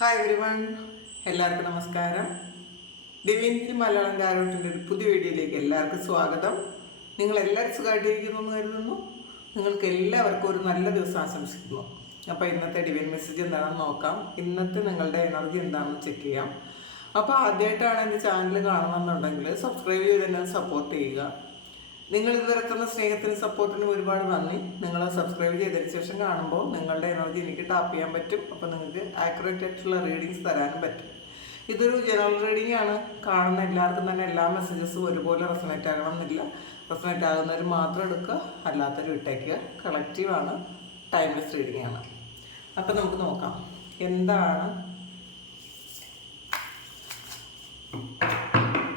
Hi everyone, എല്ലാവർക്കും നമസ്കാരം. ഡിവിൻ മലയാളം ടാരോട്ടിൻ്റെ ഒരു പുതിയ വീഡിയോയിലേക്ക് എല്ലാവർക്കും സ്വാഗതം. നിങ്ങളെല്ലാവരും സുഖമായിട്ടിരിക്കുന്നു എന്ന് കരുതുന്നു. നിങ്ങൾക്ക് എല്ലാവർക്കും ഒരു നല്ല ദിവസം ആശംസിക്കുന്നു. അപ്പോൾ ഇന്നത്തെ ഡിവിൻ മെസ്സേജ് എന്താണെന്ന് നോക്കാം. ഇന്നത്തെ നിങ്ങളുടെ എനർജി എന്താണെന്ന് ചെക്ക് ചെയ്യാം. അപ്പോൾ ആദ്യമായിട്ടാണ് എൻ്റെ ചാനൽ കാണണമെന്നുണ്ടെങ്കിൽ സബ്സ്ക്രൈബ് ചെയ്ത് എന്നെ സപ്പോർട്ട് ചെയ്യുക. നിങ്ങൾ ഇതുവരെ തന്ന സ്നേഹത്തിനും സപ്പോർട്ടിനും ഒരുപാട് നന്ദി. നിങ്ങൾ സബ്സ്ക്രൈബ് ചെയ്തതിന് ശേഷം കാണുമ്പോൾ നിങ്ങളുടെ എനർജി എനിക്ക് ടാപ്പ് ചെയ്യാൻ പറ്റും. അപ്പോൾ നിങ്ങൾക്ക് ആക്യുറേറ്റ് ആയിട്ടുള്ള റീഡിങ്സ് തരാനും പറ്റും. ഇതൊരു ജനറൽ റീഡിംഗ് ആണ്. കാണുന്ന എല്ലാവർക്കും തന്നെ എല്ലാ മെസ്സേജസും ഒരുപോലെ റെസണേറ്റ് ആകണമെന്നില്ല. റെസണേറ്റ് ആകുന്നവർ മാത്രം എടുക്കുക, അല്ലാത്തവർ വിട്ടേക്കുക. കളക്റ്റീവാണ്, ടൈംലെസ് റീഡിംഗ് ആണ്. അപ്പം നമുക്ക് നോക്കാം എന്താണ്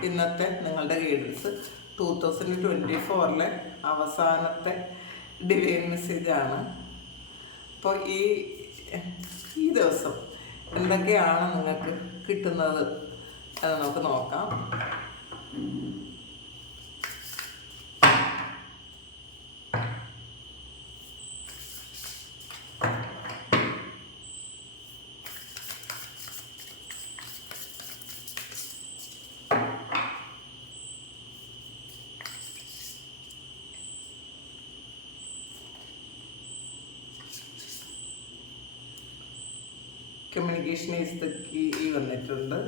ഇന്നത്തെ നിങ്ങളുടെ ഗൈഡൻസ്. 2024 അവസാനത്തെ ഡിവൈൻ മെസ്സേജാണ്. അപ്പോൾ ഈ ദിവസം എന്തൊക്കെയാണ് നിങ്ങൾക്ക് കിട്ടുന്നത് എന്ന് നമുക്ക് നോക്കാം. കമ്മ്യൂണിക്കേഷൻ ഈസ് ദ കീ വന്നിട്ടുണ്ട്.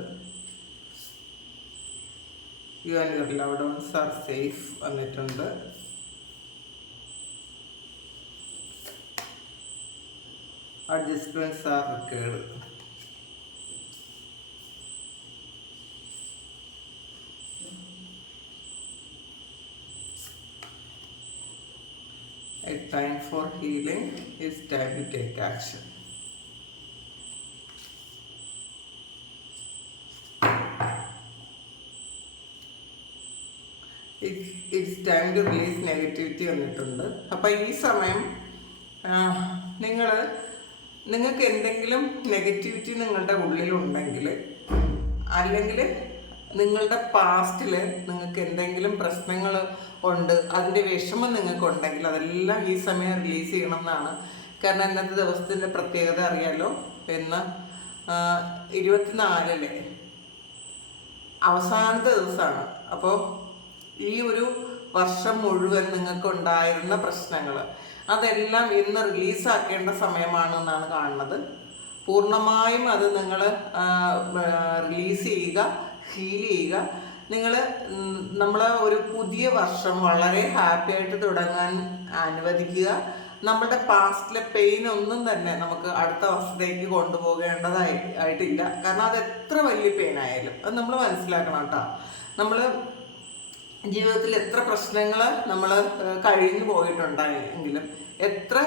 You and your loved ones are safe വന്നിട്ടുണ്ട്. Adjustments are required. A time for healing is time to take action. It's time to release negativity വന്നിട്ടുണ്ട്. അപ്പം ഈ സമയം നിങ്ങൾക്ക് എന്തെങ്കിലും നെഗറ്റിവിറ്റി നിങ്ങളുടെ ഉള്ളിലുണ്ടെങ്കിൽ, അല്ലെങ്കിൽ നിങ്ങളുടെ പാസ്റ്റിൽ നിങ്ങൾക്ക് എന്തെങ്കിലും പ്രശ്നങ്ങൾ ഉണ്ട്, അതിൻ്റെ വിഷമം നിങ്ങൾക്കുണ്ടെങ്കിൽ അതെല്ലാം ഈ സമയം റിലീസ് ചെയ്യണം എന്നാണ്. കാരണം ഇന്നത്തെ ദിവസത്തിൻ്റെ പ്രത്യേകത അറിയാലോ. ഇന്ന് 24 അവസാനത്തെ ദിവസമാണ്. അപ്പോൾ ഈ ഒരു വർഷം മുഴുവൻ നിങ്ങൾക്ക് ഉണ്ടായിരുന്ന പ്രശ്നങ്ങൾ അതെല്ലാം ഇന്ന് റിലീസാക്കേണ്ട സമയമാണെന്നാണ് കാണുന്നത്. പൂർണ്ണമായും അത് നിങ്ങൾ റിലീസ് ചെയ്യുക, ഹീൽ ചെയ്യുക. നമ്മളെ ഒരു പുതിയ വർഷം വളരെ ഹാപ്പി ആയിട്ട് തുടങ്ങാൻ അനുവദിക്കുക. നമ്മുടെ പാസ്റ്റിലെ പെയിൻ ഒന്നും തന്നെ നമുക്ക് അടുത്ത വർഷത്തേക്ക് കൊണ്ടുപോകേണ്ടതായിട്ടില്ല. കാരണം അത് എത്ര വലിയ പെയിൻ ആയാലും അത് നമ്മൾ മനസ്സിലാക്കണം കേട്ടോ. നമ്മൾ ജീവിതത്തിൽ എത്ര പ്രശ്നങ്ങൾ നമ്മൾ കഴിഞ്ഞു പോയിട്ടുണ്ടെങ്കിലും, എത്ര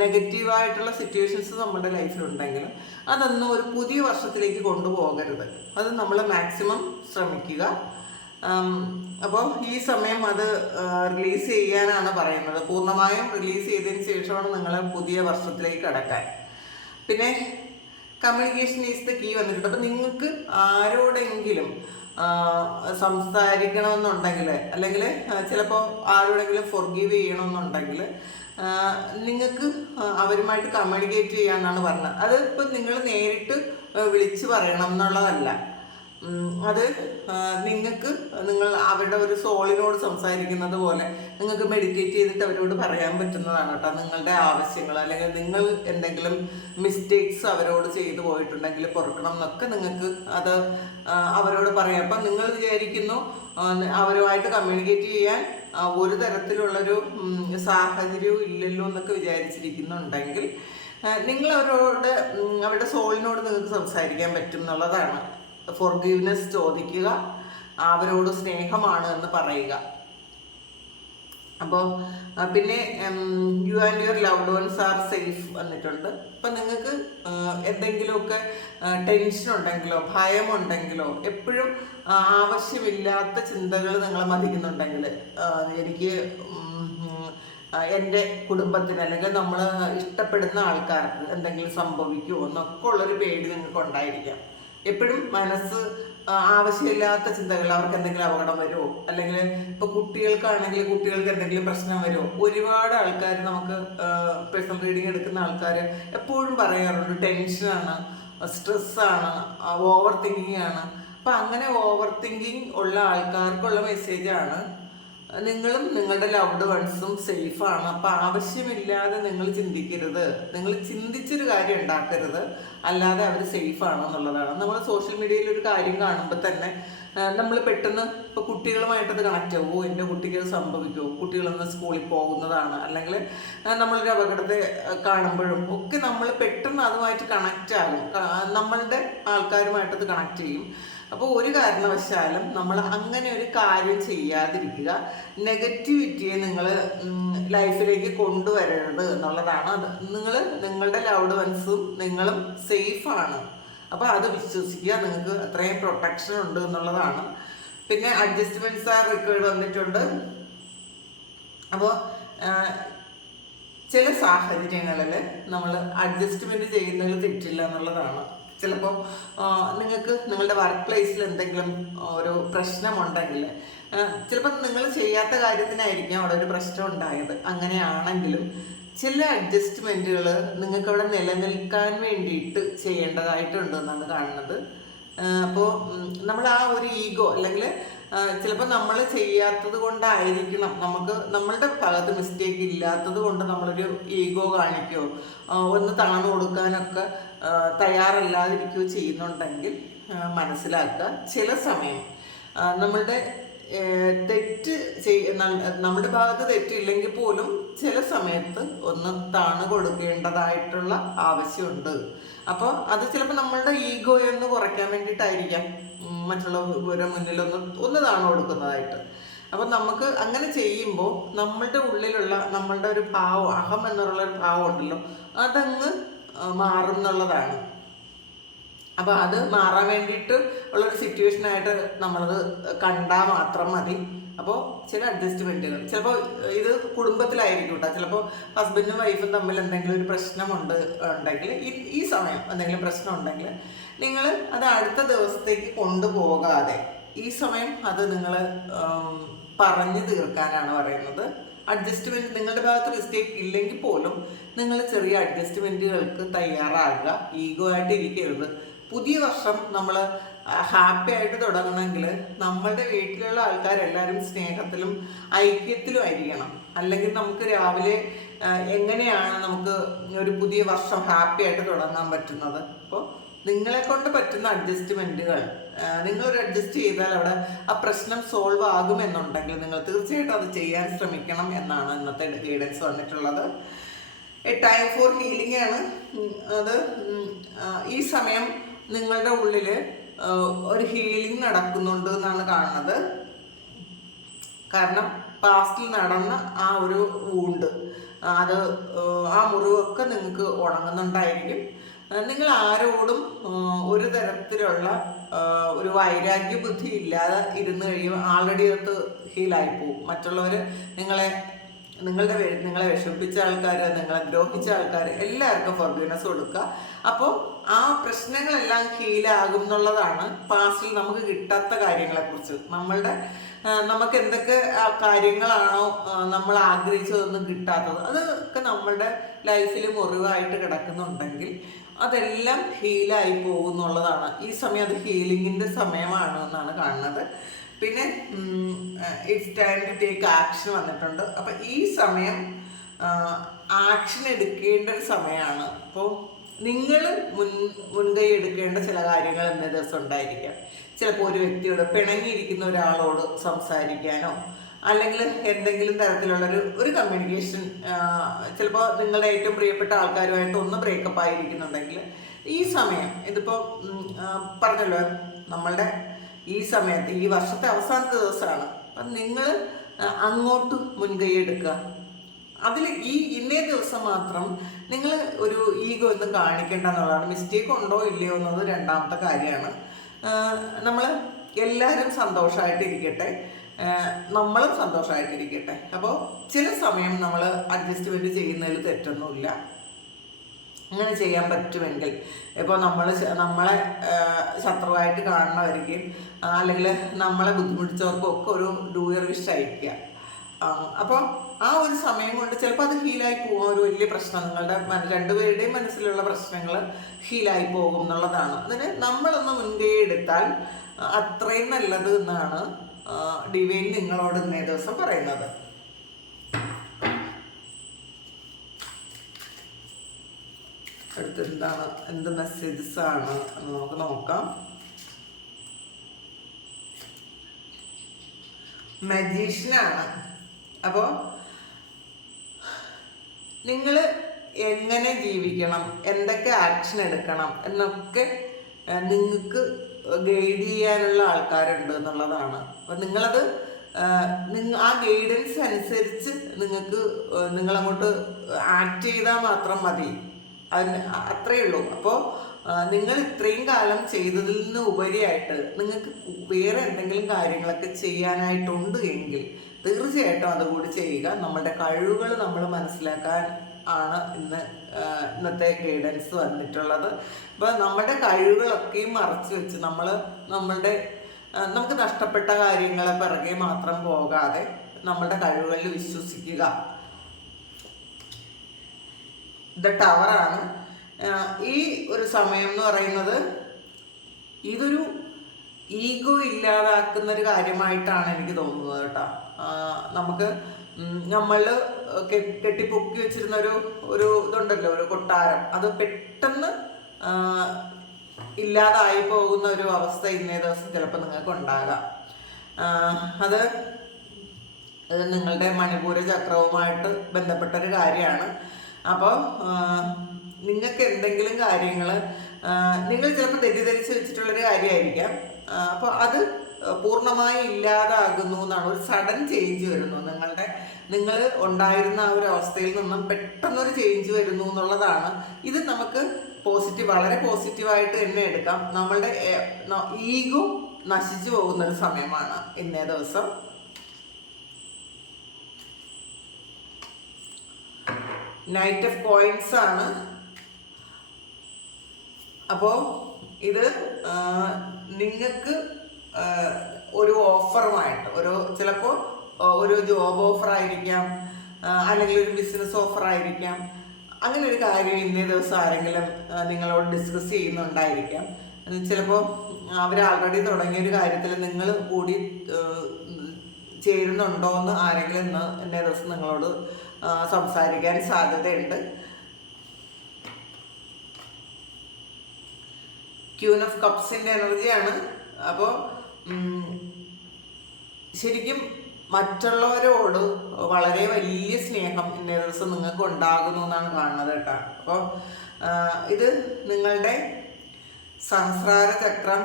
നെഗറ്റീവായിട്ടുള്ള സിറ്റുവേഷൻസ് നമ്മുടെ ലൈഫിലുണ്ടെങ്കിലും അതൊന്നും ഒരു പുതിയ വർഷത്തിലേക്ക് കൊണ്ടുപോകരുത്. അത് നമ്മൾ മാക്സിമം ശ്രമിക്കുക. അപ്പോൾ ഈ സമയം അത് റിലീസ് ചെയ്യാനാണ് പറയുന്നത്. പൂർണ്ണമായും റിലീസ് ചെയ്തതിന് ശേഷമാണ് നിങ്ങൾ പുതിയ വർഷത്തിലേക്ക് കടക്കാൻ. പിന്നെ കമ്മ്യൂണിക്കേഷൻ ഈസ് ദ കീ വന്നിട്ടുണ്ട്. അപ്പം നിങ്ങൾക്ക് ആരോടെങ്കിലും സംസാരിക്കണമെന്നുണ്ടെങ്കിൽ, അല്ലെങ്കിൽ ചിലപ്പോൾ ആരോടെങ്കിലും ഫൊർഗീവ് ചെയ്യണമെന്നുണ്ടെങ്കിൽ നിങ്ങൾക്ക് അവരുമായിട്ട് കമ്മ്യൂണിക്കേറ്റ് ചെയ്യാമെന്നാണ് പറഞ്ഞത്. അത് ഇപ്പം നിങ്ങൾ നേരിട്ട് വിളിച്ച് പറയണം എന്നുള്ളതല്ല. അത് നിങ്ങൾ അവരുടെ ഒരു സോളിനോട് സംസാരിക്കുന്നത് പോലെ നിങ്ങൾക്ക് മെഡിറ്റേറ്റ് ചെയ്തിട്ട് അവരോട് പറയാൻ പറ്റുന്നതാണ് കേട്ടോ. നിങ്ങളുടെ ആവശ്യങ്ങൾ, അല്ലെങ്കിൽ നിങ്ങൾ എന്തെങ്കിലും മിസ്റ്റേക്സ് അവരോട് ചെയ്തു പോയിട്ടുണ്ടെങ്കിൽ പൊറുക്കണം എന്നൊക്കെ നിങ്ങൾക്ക് അത് അവരോട് പറയാം. അപ്പം നിങ്ങൾ വിചാരിക്കുന്നു അവരുമായിട്ട് കമ്മ്യൂണിക്കേറ്റ് ചെയ്യാൻ ഒരു തരത്തിലുള്ളൊരു സാഹചര്യവും ഇല്ലല്ലോ എന്നൊക്കെ വിചാരിച്ചിരിക്കുന്നുണ്ടെങ്കിൽ നിങ്ങൾ അവരുടെ സോളിനോട് നിങ്ങൾക്ക് സംസാരിക്കാൻ പറ്റും എന്നുള്ളതാണ്. ഫോർഗീവ്നെസ് ചോദിക്കുക, അവരോട് സ്നേഹമാണ് എന്ന് പറയുക. അപ്പോൾ പിന്നെ U and your loved ones are safe വന്നിട്ടുണ്ട്. അപ്പം നിങ്ങൾക്ക് എന്തെങ്കിലുമൊക്കെ ടെൻഷൻ ഉണ്ടെങ്കിലോ ഭയമുണ്ടെങ്കിലോ എപ്പോഴും ആവശ്യമില്ലാത്ത ചിന്തകൾ നിങ്ങളെ മതിക്കുന്നുണ്ടെങ്കിൽ, എനിക്ക് എൻ്റെ കുടുംബത്തിന് അല്ലെങ്കിൽ നമ്മൾ ഇഷ്ടപ്പെടുന്ന ആൾക്കാർക്ക് എന്തെങ്കിലും സംഭവിക്കുമോ എന്നൊക്കെ ഉള്ളൊരു പേടി നിങ്ങൾക്ക് ഉണ്ടായിരിക്കാം. എപ്പോഴും മനസ്സ് ആവശ്യമില്ലാത്ത ചിന്തകൾ, അവർക്ക് എന്തെങ്കിലും അപകടം വരുമോ, അല്ലെങ്കിൽ ഇപ്പോൾ കുട്ടികൾക്കാണെങ്കിൽ കുട്ടികൾക്ക് എന്തെങ്കിലും പ്രശ്നം വരുമോ. ഒരുപാട് ആൾക്കാർ നമുക്ക് പേഴ്സണൽ റീഡിങ് എടുക്കുന്ന ആൾക്കാർ എപ്പോഴും പറയാറുണ്ട് ടെൻഷനാണ്, സ്ട്രെസ്സാണ്, ഓവർ തിങ്കിങ് ആണ്. അപ്പം അങ്ങനെ ഓവർ തിങ്കിങ് ഉള്ള ആൾക്കാർക്കുള്ള മെസ്സേജാണ്, നിങ്ങളും നിങ്ങളുടെ ലവ്ഡ് വൺസും സേഫാണ്. അപ്പം ആവശ്യമില്ലാതെ നിങ്ങൾ ചിന്തിക്കരുത്, നിങ്ങൾ ചിന്തിച്ചൊരു കാര്യം ഉണ്ടാക്കരുത്, അല്ലാതെ അവർ സേഫാണ് എന്നുള്ളതാണ്. നമ്മൾ സോഷ്യൽ മീഡിയയിൽ ഒരു കാര്യം കാണുമ്പോൾ തന്നെ നമ്മൾ പെട്ടെന്ന് ഇപ്പോൾ കുട്ടികളുമായിട്ടത് കണക്റ്റ് ആവും. എൻ്റെ കുട്ടിക്ക് അത് സംഭവിക്കുമോ, കുട്ടികളൊന്ന് സ്കൂളിൽ പോകുന്നതാണ്, അല്ലെങ്കിൽ നമ്മളൊരു അപകടത്തെ കാണുമ്പോഴും ഒക്കെ നമ്മൾ പെട്ടെന്ന് അതുമായിട്ട് കണക്റ്റ് ആകും, നമ്മളുടെ ആൾക്കാരുമായിട്ടത് കണക്ട് ചെയ്യും. അപ്പോൾ ഒരു കാരണവശാലും നമ്മൾ അങ്ങനെ ഒരു കാര്യം ചെയ്യാതിരിക്കുക. നെഗറ്റിവിറ്റിയെ നിങ്ങൾ ലൈഫിലേക്ക് കൊണ്ടുവരരുത് എന്നുള്ളതാണ്. അത് നിങ്ങളുടെ ലവ്ഡ് വൺസും നിങ്ങളും സേഫാണ്. അപ്പോൾ അത് വിശ്വസിക്കുക, നിങ്ങൾക്ക് അത്രയും പ്രൊട്ടക്ഷൻ ഉണ്ട് എന്നുള്ളതാണ്. പിന്നെ അഡ്ജസ്റ്റ്മെൻറ്റ്സ് ആർ റിക്വയർഡ് വന്നിട്ടുണ്ട്. അപ്പോൾ ചില സാഹചര്യങ്ങളിൽ നമ്മൾ അഡ്ജസ്റ്റ്മെൻറ്റ് ചെയ്യുന്നതിൽ തെറ്റില്ല എന്നുള്ളതാണ്. ചിലപ്പോൾ നിങ്ങൾക്ക് നിങ്ങളുടെ വർക്ക് പ്ലേസിൽ എന്തെങ്കിലും ഒരു പ്രശ്നമുണ്ടെങ്കിൽ, ചിലപ്പോൾ നിങ്ങൾ ചെയ്യാത്ത കാര്യത്തിനായിരിക്കും അവിടെ ഒരു പ്രശ്നം ഉണ്ടായത്. അങ്ങനെയാണെങ്കിലും ചില അഡ്ജസ്റ്റ്മെൻറ്റുകൾ നിങ്ങൾക്ക് അവിടെ നിലനിൽക്കാൻ വേണ്ടിയിട്ട് ചെയ്യേണ്ടതായിട്ടുണ്ട് എന്നാണ് കാണുന്നത്. അപ്പോൾ നമ്മൾ ആ ഒരു ഈഗോ, അല്ലെങ്കിൽ ചിലപ്പോൾ നമ്മൾ ചെയ്യാത്തത് കൊണ്ടായിരിക്കണം, നമുക്ക് നമ്മളുടെ ഭാഗത്ത് മിസ്റ്റേക്ക് ഇല്ലാത്തത് കൊണ്ട് നമ്മളൊരു ഈഗോ കാണിക്കുകയോ ഒന്ന് താണു കൊടുക്കാനൊക്കെ തയ്യാറല്ലാതിരിക്കുകയോ ചെയ്യുന്നുണ്ടെങ്കിൽ മനസ്സിലാക്കുക, ചില സമയം നമ്മളുടെ നമ്മുടെ ഭാഗത്ത് തെറ്റില്ലെങ്കിൽ പോലും ചില സമയത്ത് ഒന്ന് താണു കൊടുക്കേണ്ടതായിട്ടുള്ള ആവശ്യമുണ്ട്. അപ്പോൾ അത് ചിലപ്പോൾ നമ്മളുടെ ഈഗോയൊന്ന് കുറയ്ക്കാൻ വേണ്ടിയിട്ടായിരിക്കാം, മറ്റുള്ളവരുടെ മുന്നിലൊന്ന് താണു കൊടുക്കുന്നതായിട്ട്. അപ്പം നമുക്ക് അങ്ങനെ ചെയ്യുമ്പോൾ നമ്മളുടെ ഉള്ളിലുള്ള നമ്മളുടെ ഒരു ഭാവം, അഹം എന്നുള്ള ഒരു ഭാവം ഉണ്ടല്ലോ, അതങ്ങ് മാറും എന്നുള്ളതാണ്. അപ്പോൾ അത് മാറാൻ വേണ്ടിയിട്ട് ഉള്ളൊരു സിറ്റുവേഷനായിട്ട് നമ്മളത് കണ്ടാൽ മാത്രം മതി. അപ്പോൾ ചില അഡ്ജസ്റ്റ്മെൻറ്റുകൾ ചിലപ്പോൾ ഇത് കുടുംബത്തിലായിരിക്കും കേട്ടോ. ചിലപ്പോൾ ഹസ്ബൻഡും വൈഫും തമ്മിൽ എന്തെങ്കിലും ഒരു പ്രശ്നമുണ്ട് ഉണ്ടെങ്കിൽ, ഈ സമയം എന്തെങ്കിലും പ്രശ്നം ഉണ്ടെങ്കിൽ നിങ്ങൾ അത് അടുത്ത ദിവസത്തേക്ക് കൊണ്ടുപോകാതെ ഈ സമയം അത് നിങ്ങൾ പറഞ്ഞു തീർക്കാനാണ് പറയുന്നത്. അഡ്ജസ്റ്റ്മെൻറ്റ് നിങ്ങളുടെ ഭാഗത്ത് മിസ്റ്റേക്ക് ഇല്ലെങ്കിൽ പോലും നിങ്ങൾ ചെറിയ അഡ്ജസ്റ്റ്മെൻറ്റുകൾക്ക് തയ്യാറാകുക, ഈഗോ ആയിട്ട് ഇരിക്കരുത്. പുതിയ വർഷം നമ്മൾ ഹാപ്പി ആയിട്ട് തുടങ്ങണമെങ്കിൽ നമ്മളുടെ വീട്ടിലുള്ള ആൾക്കാരെല്ലാവരും സ്നേഹത്തിലും ഐക്യത്തിലും ആയിരിക്കണം. അല്ലെങ്കിൽ നമുക്ക് രാവിലെ എങ്ങനെയാണ് നമുക്ക് ഒരു പുതിയ വർഷം ഹാപ്പി ആയിട്ട് തുടങ്ങാൻ പറ്റുന്നത്? അപ്പോൾ നിങ്ങളെ കൊണ്ട് പറ്റുന്ന അഡ്ജസ്റ്റ്മെൻറ്റുകൾ നിങ്ങളൊരു അഡ്ജസ്റ്റ് ചെയ്താൽ അവിടെ ആ പ്രശ്നം സോൾവ് ആകുമെന്നുണ്ടെങ്കിൽ നിങ്ങൾ തീർച്ചയായിട്ടും അത് ചെയ്യാൻ ശ്രമിക്കണം എന്നാണ് ഇന്നത്തെ ഗൈഡൻസ് വന്നിട്ടുള്ളത്. ടൈം ഫോർ ഹീലിംഗ് ആണ് അത്. ഈ സമയം നിങ്ങളുടെ ഉള്ളിൽ ഒരു ഹീലിംഗ് നടക്കുന്നുണ്ട് എന്നാണ് കാണുന്നത്. കാരണം പാസ്റ്റിൽ നടന്ന ആ ഒരു വൂണ്ട്, അത് ആ മുറിവൊക്കെ നിങ്ങൾക്ക് ഉണങ്ങുന്നുണ്ടായിരിക്കും. നിങ്ങൾ ആരോടും ഒരു തരത്തിലുള്ള ഒരു വൈരാഗ്യ ബുദ്ധി ഇല്ലാതെ ഇരുന്ന് കഴിയുമ്പോൾ ആൾറെഡി അത് ഹീലായി പോകും. മറ്റുള്ളവർ നിങ്ങളെ വിഷമിപ്പിച്ച ആൾക്കാർ, നിങ്ങളെ ദ്രോഹിച്ച ആൾക്കാർ എല്ലാവർക്കും ഫോർഗിവ്നെസ് കൊടുക്കുക. അപ്പോൾ ആ പ്രശ്നങ്ങളെല്ലാം ഹീലാകും എന്നുള്ളതാണ്. പാസ്റ്റിൽ നമുക്ക് കിട്ടാത്ത കാര്യങ്ങളെക്കുറിച്ച് നമുക്ക് എന്തൊക്കെ കാര്യങ്ങളാണോ നമ്മൾ ആഗ്രഹിച്ചതൊന്നും കിട്ടാത്തത്, അതൊക്കെ നമ്മളുടെ ലൈഫിൽ മുറിവായിട്ട് കിടക്കുന്നുണ്ടെങ്കിൽ അതെല്ലാം ഹീലായി പോകുന്നുള്ളതാണ്. ഈ സമയം അത് ഹീലിങ്ങിൻ്റെ സമയമാണ് എന്നാണ് കാണുന്നത്. പിന്നെ it's time to take action വന്നിട്ടുണ്ട്. അപ്പം ഈ സമയം ആക്ഷൻ എടുക്കേണ്ട ഒരു സമയമാണ്. അപ്പോൾ നിങ്ങൾ മുൻകൈ എടുക്കേണ്ട ചില കാര്യങ്ങൾ ഇന്നേ ദിവസം ഉണ്ടായിരിക്കാം. ചിലപ്പോൾ ഒരു വ്യക്തിയോട്, പിണങ്ങിയിരിക്കുന്ന ഒരാളോട് സംസാരിക്കാനോ അല്ലെങ്കിൽ എന്തെങ്കിലും തരത്തിലുള്ളൊരു കമ്മ്യൂണിക്കേഷൻ, ചിലപ്പോൾ നിങ്ങളുടെ ഏറ്റവും പ്രിയപ്പെട്ട ആൾക്കാരുമായിട്ട് ഒന്ന് ബ്രേക്കപ്പ് ആയിരിക്കുന്നുണ്ടെങ്കിൽ ഈ സമയം, ഇതിപ്പോൾ പറഞ്ഞല്ലോ നമ്മളുടെ ഈ സമയത്ത് ഈ വർഷത്തെ അവസാനത്തെ ദിവസമാണ്. അപ്പം നിങ്ങൾ അങ്ങോട്ട് മുൻകൈ എടുക്കുക. അതിൽ ഇന്നേ ദിവസം മാത്രം നിങ്ങൾ ഒരു ഈഗോ ഒന്നും കാണിക്കേണ്ട എന്നുള്ളതാണ്. മിസ്റ്റേക്ക് ഉണ്ടോ ഇല്ലയോ എന്നത് രണ്ടാമത്തെ കാര്യമാണ്. നമ്മൾ എല്ലാവരും സന്തോഷമായിട്ടിരിക്കട്ടെ, നമ്മളും സന്തോഷമായിട്ടിരിക്കട്ടെ. അപ്പോൾ ചില സമയം നമ്മൾ അഡ്ജസ്റ്റ്മെൻറ്റ് ചെയ്യുന്നതിൽ തെറ്റൊന്നുമില്ല. അങ്ങനെ ചെയ്യാൻ പറ്റുമെങ്കിൽ, ഇപ്പോൾ നമ്മളെ ശത്രുവായിട്ട് കാണുന്നവർക്ക് അല്ലെങ്കിൽ നമ്മളെ ബുദ്ധിമുട്ടിച്ചവർക്കൊക്കെ ഒരു ഡൂ യുവർ വിഷ് അയക്കുക. അപ്പോൾ ആ ഒരു സമയം കൊണ്ട് ചിലപ്പോൾ അത് ഹീലായി പോകും. ഒരു വലിയ പ്രശ്നം നിങ്ങളുടെ രണ്ടുപേരുടെയും മനസ്സിലുള്ള പ്രശ്നങ്ങൾ ഹീലായി പോകും എന്നുള്ളതാണ്. അതിന് നമ്മളൊന്ന് മുൻകൈ എടുത്താൽ അത്രയും നല്ലത് എന്നാണ് ഡിവൈൻ നിങ്ങളോട് ഇന്നേ ദിവസം പറയുന്നത്. അടുത്ത് എന്താണ്, എന്ത് മെസ്സേജസ് ആണ് എന്ന് നമുക്ക് നോക്കാം. മജീഷ്യനാണ്. അപ്പോൾ നിങ്ങൾ എങ്ങനെ ജീവിക്കണം, എന്തൊക്കെ ആക്ഷൻ എടുക്കണം എന്നൊക്കെ നിങ്ങൾക്ക് ഗൈഡ് ചെയ്യാനുള്ള ആൾക്കാരുണ്ട് എന്നുള്ളതാണ്. അപ്പം നിങ്ങളത് ആ ഗൈഡൻസ് അനുസരിച്ച് നിങ്ങളങ്ങോട്ട് ആക്ട് ചെയ്താൽ മാത്രം മതി. അത്രയേ ഉള്ളൂ. അപ്പോൾ നിങ്ങൾ ഇത്രയും കാലം ചെയ്തതിൽ നിന്ന് ഉപരിയായിട്ട് നിങ്ങൾക്ക് വേറെ എന്തെങ്കിലും കാര്യങ്ങളൊക്കെ ചെയ്യാനായിട്ടുണ്ട് എങ്കിൽ തീർച്ചയായിട്ടും അതുകൂടി ചെയ്യുക. നമ്മളുടെ കഴിവുകൾ നമ്മൾ മനസ്സിലാക്കാൻ ആണ് ഇന്നത്തെ ഗൈഡൻസ് വന്നിട്ടുള്ളത്. അപ്പോൾ നമ്മുടെ കഴിവുകളൊക്കെയും മറച്ചു വെച്ച് നമുക്ക് നഷ്ടപ്പെട്ട കാര്യങ്ങളെ പിറകെ മാത്രം പോകാതെ നമ്മളുടെ കഴിവുകളിൽ വിശ്വസിക്കുക. ദ ടവറാണ് ഈ ഒരു സമയം എന്ന് പറയുന്നത്. ഇതൊരു ഈഗോ ഇല്ലാതാക്കുന്ന ഒരു കാര്യമായിട്ടാണ് എനിക്ക് തോന്നുന്നത് കേട്ടോ. നമുക്ക് നമ്മൾ കെട്ടിപ്പൊക്കി വെച്ചിരുന്ന ഒരു ഇതുണ്ടല്ലോ, ഒരു കൊട്ടാരം, അത് പെട്ടെന്ന് ഇല്ലാതായി പോകുന്ന ഒരു അവസ്ഥ ഇന്നേ ദിവസം ചിലപ്പോൾ നിങ്ങൾക്ക് ഉണ്ടാകാം. അത് നിങ്ങളുടെ മണിപൂര ചക്രവുമായിട്ട് ബന്ധപ്പെട്ടൊരു കാര്യമാണ്. അപ്പോൾ നിങ്ങൾക്ക് എന്തെങ്കിലും കാര്യങ്ങൾ നിങ്ങൾ ചിലപ്പോൾ തെറ്റിദ്ധരിച്ച് വെച്ചിട്ടുള്ളൊരു കാര്യമായിരിക്കാം. അപ്പോൾ അത് പൂർണ്ണമായി ഇല്ലാതാകുന്നു എന്നാണ്. ഒരു സഡൻ ചേഞ്ച് വരുന്നു. നിങ്ങൾ ഉണ്ടായിരുന്ന ആ ഒരു അവസ്ഥയിൽ നിന്നും പെട്ടെന്നൊരു ചേഞ്ച് വരുന്നു എന്നുള്ളതാണ്. ഇത് നമുക്ക് വളരെ പോസിറ്റീവായിട്ട് തന്നെ എടുക്കാം. നമ്മളുടെ ഈഗോ നശിച്ചു പോകുന്നൊരു സമയമാണ് ഇന്നേ ദിവസം. നൈറ്റ് ഓഫ് കോയിൻസ് ആണ്. അപ്പോൾ ഇത് നിങ്ങൾക്ക് ഒരു ഓഫറുമായിട്ട് ചിലപ്പോൾ ഒരു ജോബ് ഓഫർ ആയിരിക്കാം, അല്ലെങ്കിൽ ഒരു ബിസിനസ് ഓഫർ ആയിരിക്കാം. അങ്ങനെ ഒരു കാര്യം ഇന്നേ ദിവസം ആരെങ്കിലും നിങ്ങളോട് ഡിസ്കസ് ചെയ്യുന്നുണ്ടായിരിക്കാം. ചിലപ്പോൾ അവർ ആൾറെഡി തുടങ്ങിയൊരു കാര്യത്തിൽ നിങ്ങൾ കൂടി ചേരുന്നുണ്ടോ എന്ന് ആരെങ്കിലും ഇന്നേ ദിവസം നിങ്ങളോട് സംസാരിക്കാൻ സാധ്യതയുണ്ട്. ക്യൂൻ ഓഫ് കപ്സിൻ്റെ എനർജിയാണ്. അപ്പോൾ ശരിക്കും മറ്റുള്ളവരോട് വളരെ വലിയ സ്നേഹം ഇന്നേ ദിവസം നിങ്ങൾക്ക് ഉണ്ടാകുന്നു എന്നാണ് കാണുന്നത് കേട്ടോ. അപ്പോൾ ഇത് നിങ്ങളുടെ സഹസ്രാര ചക്രം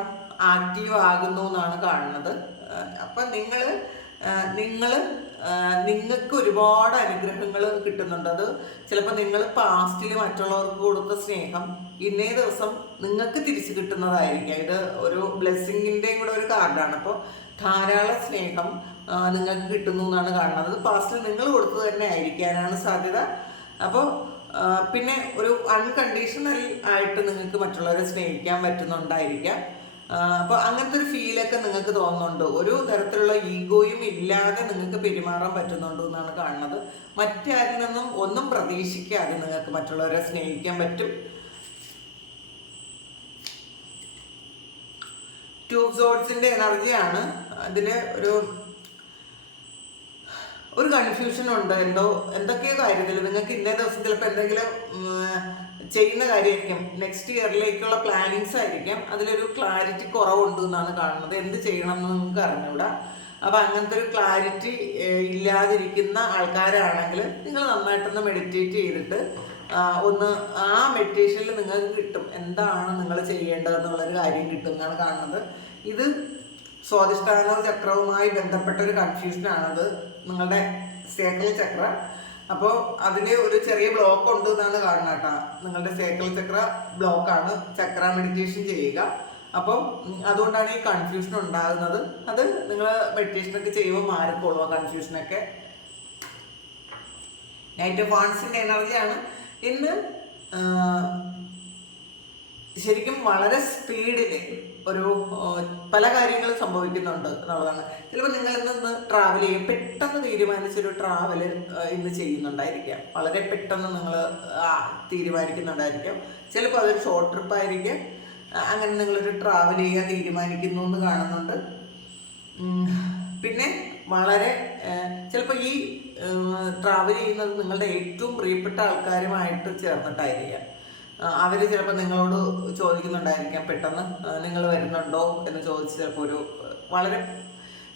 ആക്റ്റീവ് ആകുന്നു എന്നാണ് കാണുന്നത്. അപ്പം നിങ്ങൾക്ക് ഒരുപാട് അനുഗ്രഹങ്ങൾ കിട്ടുന്നുണ്ട്. അത് ചിലപ്പോൾ നിങ്ങൾ പാസ്റ്റിൽ മറ്റുള്ളവർക്ക് കൊടുത്ത സ്നേഹം ഇന്നേ ദിവസം നിങ്ങൾക്ക് തിരിച്ചു കിട്ടുന്നതായിരിക്കാം. ഇത് ഒരു ബ്ലെസ്സിങ്ങിൻ്റെയും കൂടെ ഒരു കാർഡാണ്. അപ്പോൾ ധാരാളം സ്നേഹം നിങ്ങൾക്ക് കിട്ടുന്നു എന്നാണ് കാണുന്നത്. പാസ്റ്റിൽ നിങ്ങൾ കൊടുത്തത് തന്നെ ആയിരിക്കാനാണ് സാധ്യത. അപ്പോൾ പിന്നെ ഒരു അൺകണ്ടീഷണൽ ആയിട്ട് നിങ്ങൾക്ക് മറ്റുള്ളവരെ സ്നേഹിക്കാൻ പറ്റുന്നുണ്ടായിരിക്കാം. അപ്പോൾ അങ്ങനത്തെ ഒരു ഫീലൊക്കെ നിങ്ങൾക്ക് തോന്നുന്നുണ്ട്. ഒരു തരത്തിലുള്ള ഈഗോയും ഇല്ലാതെ നിങ്ങൾക്ക് പെരുമാറാൻ പറ്റുന്നുണ്ട് എന്നാണ് കാണുന്നത്. മറ്റാരിൽ നിന്നും ഒന്നും പ്രതീക്ഷിക്കാതെ നിങ്ങൾക്ക് മറ്റുള്ളവരെ സ്നേഹിക്കാൻ പറ്റും. ടു ഓഫ് സോർഡ്സിന്റെ എനർജിയാണ്. അതിന് ഒരു കൺഫ്യൂഷൻ ഉണ്ട്. എന്തൊക്കെയോ കാര്യത്തിൽ നിങ്ങൾക്ക് ഇന്നേ ദിവസം ചിലപ്പോൾ എന്തെങ്കിലും ചെയ്യുന്ന കാര്യമായിരിക്കും. നെക്സ്റ്റ് ഇയറിലേക്കുള്ള പ്ലാനിങ്സ് ആയിരിക്കാം. അതിലൊരു ക്ലാരിറ്റി കുറവുണ്ട് എന്നാണ് കാണുന്നത്. എന്ത് ചെയ്യണം എന്ന് നിങ്ങൾക്ക് അറിഞ്ഞൂടാ. അപ്പോൾ അങ്ങനത്തെ ഒരു ക്ലാരിറ്റി ഇല്ലാതിരിക്കുന്ന ആൾക്കാരാണെങ്കിൽ നിങ്ങൾ നന്നായിട്ടൊന്ന് മെഡിറ്റേറ്റ് ചെയ്തിട്ട് ആ മെഡിറ്റേഷനിൽ നിങ്ങൾക്ക് കിട്ടും എന്താണ് നിങ്ങൾ ചെയ്യേണ്ടതെന്നുള്ളൊരു കാര്യം കിട്ടും എന്നാണ് കാണുന്നത്. ഇത് സ്വാധിഷ്ഠാന ചക്രവുമായി ബന്ധപ്പെട്ടൊരു കൺഫ്യൂഷനാണത്, നിങ്ങളുടെ സേക്രൽ ചക്ര. അപ്പോൾ അതിൽ ഒരു ചെറിയ ബ്ലോക്ക് ഉണ്ട് എന്നാണ് കാണുന്നത് കേട്ടോ. നിങ്ങളുടെ സേക്രൽ ചക്ര ബ്ലോക്കാണ്. ചക്ര മെഡിറ്റേഷൻ ചെയ്യുക. അപ്പോൾ അതുകൊണ്ടാണ് ഈ കൺഫ്യൂഷൻ ഉണ്ടാകുന്നത്. അത് നിങ്ങൾ മെഡിറ്റേഷനൊക്കെ ചെയ്യുമ്പോൾ മാറിക്കോളും ആ കൺഫ്യൂഷനൊക്കെ. നൈറ്റ് ഓഫ് വാൺസിൻ്റെ എനർജിയാണ്. ഇന്ന് ശരിക്കും വളരെ സ്പീഡിൽ ഒരു പല കാര്യങ്ങളും സംഭവിക്കുന്നുണ്ട് എന്നുള്ളതാണ്. ചിലപ്പോൾ നിങ്ങൾ ഇന്ന് ട്രാവൽ ചെയ്യും, പെട്ടെന്ന് തീരുമാനിച്ചൊരു ട്രാവൽ ഇന്ന് ചെയ്യുന്നുണ്ടായിരിക്കാം. വളരെ പെട്ടെന്ന് നിങ്ങൾ തീരുമാനിക്കുന്നുണ്ടായിരിക്കാം. ചിലപ്പോൾ അതൊരു ഷോർട്ട് ട്രിപ്പ് ആയിരിക്കും. അങ്ങനെ നിങ്ങളൊരു ട്രാവൽ ചെയ്യാൻ തീരുമാനിക്കുന്നു എന്ന് കാണുന്നുണ്ട്. പിന്നെ വളരെ ചിലപ്പോൾ ഈ ട്രാവൽ ചെയ്യുന്നത് നിങ്ങളുടെ ഏറ്റവും പ്രിയപ്പെട്ട ആൾക്കാരുമായിട്ട് ചേർന്നിട്ടായിരിക്കാം. അവർ ചിലപ്പോൾ നിങ്ങളോട് ചോദിക്കുന്നുണ്ടായിരിക്കാം, പെട്ടെന്ന് നിങ്ങൾ വരുന്നുണ്ടോ എന്ന് ചോദിച്ച് ചിലപ്പോൾ ഒരു വളരെ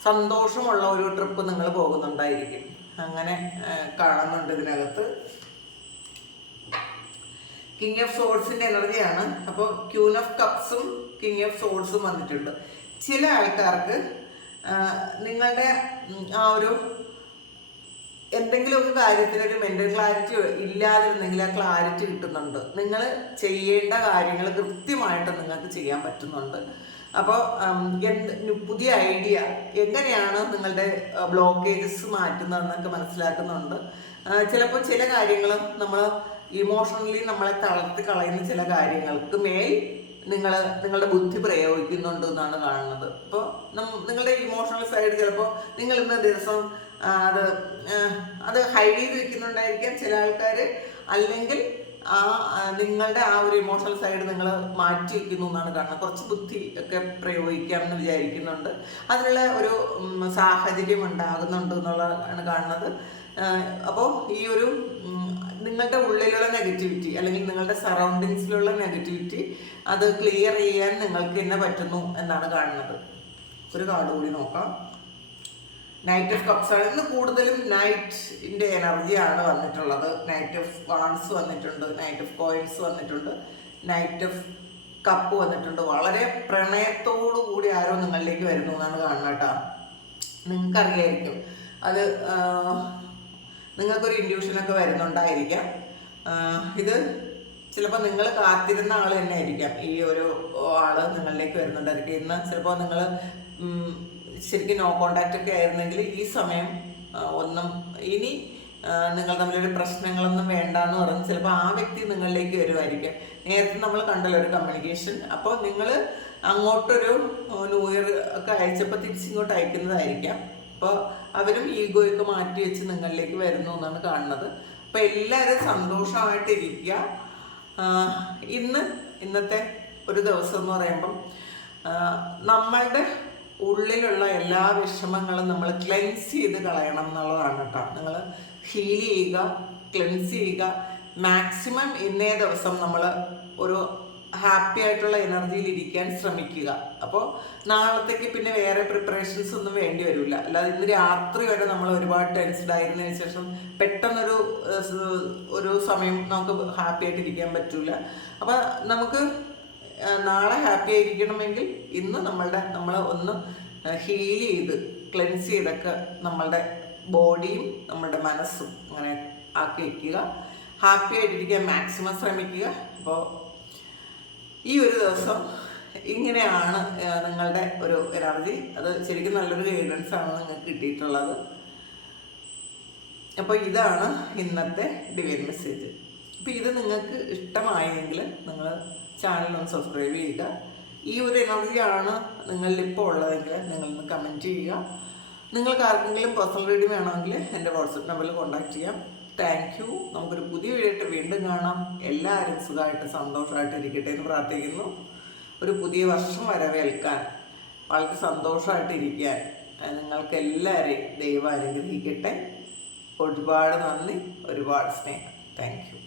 സന്തോഷമുള്ള ഒരു ട്രിപ്പ് നിങ്ങൾ പോകുന്നുണ്ടായിരിക്കും. അങ്ങനെ കാണുന്നുണ്ട് ഇതിനകത്ത്. കിങ് ഓഫ് സോഡ്സിൻ്റെ എനർജിയാണ്. അപ്പോൾ ക്യൂൻ ഓഫ് കപ്സും കിങ് ഓഫ് സോഡ്സും വന്നിട്ടുണ്ട്. ചില ആൾക്കാർക്ക് നിങ്ങളുടെ ആ ഒരു എന്തെങ്കിലുമൊക്കെ കാര്യത്തിനൊരു മെൻ്റൽ ക്ലാരിറ്റി ഇല്ലാതിരുന്നെങ്കിൽ ആ ക്ലാരിറ്റി കിട്ടുന്നുണ്ട്. നിങ്ങൾ ചെയ്യേണ്ട കാര്യങ്ങൾ കൃത്യമായിട്ട് നിങ്ങൾക്ക് ചെയ്യാൻ പറ്റുന്നുണ്ട്. അപ്പോൾ പുതിയ ഐഡിയ എങ്ങനെയാണ് നിങ്ങളുടെ ബ്ലോക്കേജസ് മാറ്റുന്നതെന്നൊക്കെ മനസ്സിലാക്കുന്നുണ്ട്. ചിലപ്പോൾ ചില കാര്യങ്ങൾ നമ്മൾ ഇമോഷണലി നമ്മളെ തളർത്തി കളയുന്ന ചില കാര്യങ്ങൾക്ക് മേൽ നിങ്ങളുടെ ബുദ്ധി പ്രയോഗിക്കുന്നുണ്ട് എന്നാണ് കാണുന്നത്. അപ്പോൾ നിങ്ങളുടെ ഇമോഷണൽ സൈഡ് ചിലപ്പോൾ നിങ്ങൾ ഇന്ന ദിവസം അത് ഹൈഡ് ചെയ്ത് വെക്കുന്നുണ്ടായിരിക്കാം ചില ആൾക്കാർ, അല്ലെങ്കിൽ നിങ്ങളുടെ ആ ഒരു ഇമോഷണൽ സൈഡ് നിങ്ങൾ മാറ്റി വയ്ക്കുന്നു എന്നാണ് കാണുന്നത്. കുറച്ച് ബുദ്ധി ഒക്കെ പ്രയോഗിക്കാമെന്ന് വിചാരിക്കുന്നുണ്ട്. അതിനുള്ള ഒരു സാഹചര്യം ഉണ്ടാകുന്നുണ്ട് എന്നുള്ളതാണ് കാണുന്നത്. അപ്പോൾ ഈ ഒരു നിങ്ങളുടെ ഉള്ളിലുള്ള നെഗറ്റിവിറ്റി അല്ലെങ്കിൽ നിങ്ങളുടെ സറൗണ്ടിങ്സിലുള്ള നെഗറ്റിവിറ്റി അത് ക്ലിയർ ചെയ്യാൻ നിങ്ങൾക്ക് തന്നെ പറ്റുന്നു എന്നാണ് കാണുന്നത്. ഒരു കാർഡ് കൂടി നോക്കാം. നൈറ്റ് ഓഫ് കപ്സ് ആണ്. ഇന്ന് കൂടുതലും നൈറ്റിൻ്റെ എനർജിയാണ് വന്നിട്ടുള്ളത്. നൈറ്റ് ഓഫ് വാൺസ് വന്നിട്ടുണ്ട്, നൈറ്റ് ഓഫ് കോയിൻസ് വന്നിട്ടുണ്ട്, നൈറ്റ് ഓഫ് കപ്പ് വന്നിട്ടുണ്ട്. വളരെ പ്രണയത്തോടു കൂടി ആരോ നിങ്ങളിലേക്ക് വരുന്നു എന്നാണ് കാണുന്നത് കേട്ടോ. നിങ്ങൾക്കറിയായിരിക്കും അത്, നിങ്ങൾക്കൊരു ഇൻഡ്യൂഷനൊക്കെ വരുന്നുണ്ടായിരിക്കാം. ഇത് ചിലപ്പോൾ നിങ്ങൾ കാത്തിരുന്ന ആൾ തന്നെ ആയിരിക്കാം. ഈ ഒരു ആള് നിങ്ങളിലേക്ക് വരുന്നുണ്ടായിരിക്കും. ഇന്ന് ചിലപ്പോൾ നിങ്ങൾ ശരിക്കും നോ കോണ്ടാക്റ്റ് ഒക്കെ ആയിരുന്നെങ്കിൽ ഈ സമയം ഒന്നും ഇനി നിങ്ങൾ തമ്മിലൊരു പ്രശ്നങ്ങളൊന്നും വേണ്ടാന്ന് പറഞ്ഞ് ചിലപ്പോൾ ആ വ്യക്തി നിങ്ങളിലേക്ക് വരുമായിരിക്കും. നേരത്തെ നമ്മൾ കണ്ടല്ലോ ഒരു കമ്മ്യൂണിക്കേഷൻ. അപ്പോൾ നിങ്ങൾ അങ്ങോട്ടൊരു ന്യൂ ഇയർ ഒക്കെ അയച്ചപ്പോൾ തിരിച്ചിങ്ങോട്ട് അയക്കുന്നതായിരിക്കാം. അപ്പോൾ അവരും ഈഗോയൊക്കെ മാറ്റി വെച്ച് നിങ്ങളിലേക്ക് വരുന്നു എന്നാണ് കാണുന്നത്. അപ്പോൾ എല്ലാവരും സന്തോഷമായിട്ടിരിക്കുക. ഇന്നത്തെ ഒരു ദിവസം എന്ന് പറയുമ്പം നമ്മളുടെ ഉള്ളിലുള്ള എല്ലാ വിഷമങ്ങളും നമ്മൾ ക്ലെൻസ് ചെയ്ത് കളയണം എന്നുള്ളതാണ് കേട്ടോ. നിങ്ങൾ ഹീൽ ചെയ്യുക, ക്ലെൻസ് ചെയ്യുക. മാക്സിമം ഇന്നേ ദിവസം നമ്മൾ ഒരു ഹാപ്പി ആയിട്ടുള്ള എനർജിയിൽ ഇരിക്കാൻ ശ്രമിക്കുക. അപ്പോൾ നാളത്തേക്ക് പിന്നെ വേറെ പ്രിപ്പറേഷൻസ് ഒന്നും വേണ്ടി വരില്ല. അല്ലാതെ ഇന്ന് രാത്രി വരെ നമ്മൾ ഒരുപാട് ടെൻസ്ഡ് ആയിരുന്നതിന് ശേഷം പെട്ടെന്നൊരു സമയം നമുക്ക് ഹാപ്പി ആയിട്ട് ഇരിക്കാൻ പറ്റില്ല. അപ്പോൾ നമുക്ക് നാളെ ഹാപ്പി ആയിരിക്കണമെങ്കിൽ ഇന്ന് നമ്മൾ ഒന്ന് ഹീൽ ചെയ്ത് ക്ലെൻസ് ചെയ്തൊക്കെ നമ്മളുടെ ബോഡിയും നമ്മളുടെ മനസ്സും അങ്ങനെ ആക്കി വയ്ക്കുക. ഹാപ്പി ആയിട്ടിരിക്കാൻ മാക്സിമം ശ്രമിക്കുക. അപ്പോൾ ഈ ഒരു ദിവസം ഇങ്ങനെയാണ് നിങ്ങളുടെ ഒരു എനർജി. അത് ശരിക്കും നല്ലൊരു ഗൈഡൻസ് ആണ് നിങ്ങൾക്ക് കിട്ടിയിട്ടുള്ളത്. അപ്പോൾ ഇതാണ് ഇന്നത്തെ ഡിവൈൻ മെസ്സേജ്. അപ്പോൾ ഇത് നിങ്ങൾക്ക് ഇഷ്ടമായെങ്കിൽ നിങ്ങൾ ചാനലൊന്ന് സബ്സ്ക്രൈബ് ചെയ്യുക. ഈ ഒരു എനർജിയാണ് നിങ്ങളിൽ ഇപ്പോൾ ഉള്ളതെങ്കിൽ നിങ്ങളൊന്ന് കമൻറ്റ് ചെയ്യുക. നിങ്ങൾക്ക് ആർക്കെങ്കിലും പേഴ്സണൽ റീഡിംഗ് വേണമെങ്കിൽ എൻ്റെ വാട്സപ്പ് നമ്പറിൽ കോൺടാക്റ്റ് ചെയ്യാം. Thank you. നമുക്കൊരു പുതിയ വീഡിയോ ആയിട്ട് വീണ്ടും കാണാം. എല്ലാവരും സുഖമായിട്ട് സന്തോഷമായിട്ട് ഇരിക്കട്ടെ എന്ന് പ്രാർത്ഥിക്കുന്നു. ഒരു പുതിയ വർഷം വരവേൽക്കാൻ വളരെ സന്തോഷമായിട്ടിരിക്കാൻ നിങ്ങൾക്ക് എല്ലാവരെയും ദൈവം അനുഗ്രഹിക്കട്ടെ. ഒരുപാട് നന്ദി, ഒരുപാട് സ്നേഹം. Thank you.